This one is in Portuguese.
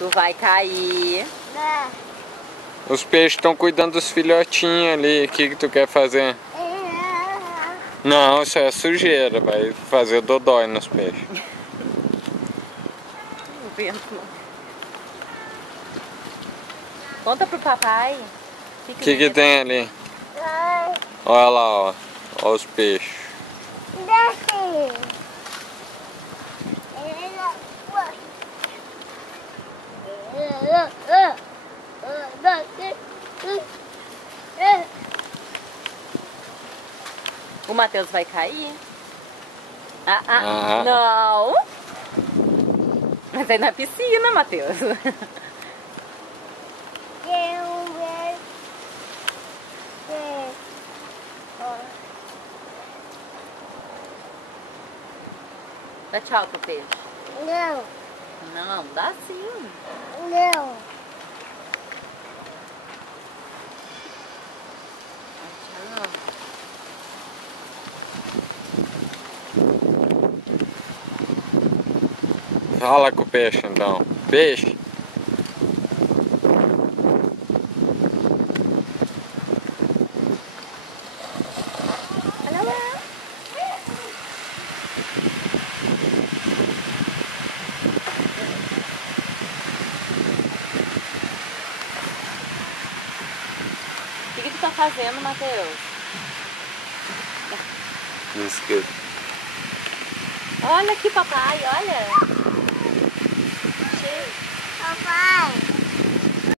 Tu vai cair. Os peixes estão cuidando dos filhotinhos ali. O que tu quer fazer? Não, isso é sujeira. Vai fazer dodói nos peixes. O vento. Conta pro papai. O que tem ali? Olha lá, ó. Olha os peixes. O Matheus vai cair. Ah. Não. Mas é na piscina, Matheus. Dá tchau pro peixe. Não. Não, dá sim. Não. Tchau. Fala com o peixe então. Peixe. Olha lá. O que tu tá fazendo, Matheus? Isso. Olha aqui, papai, olha. Papai.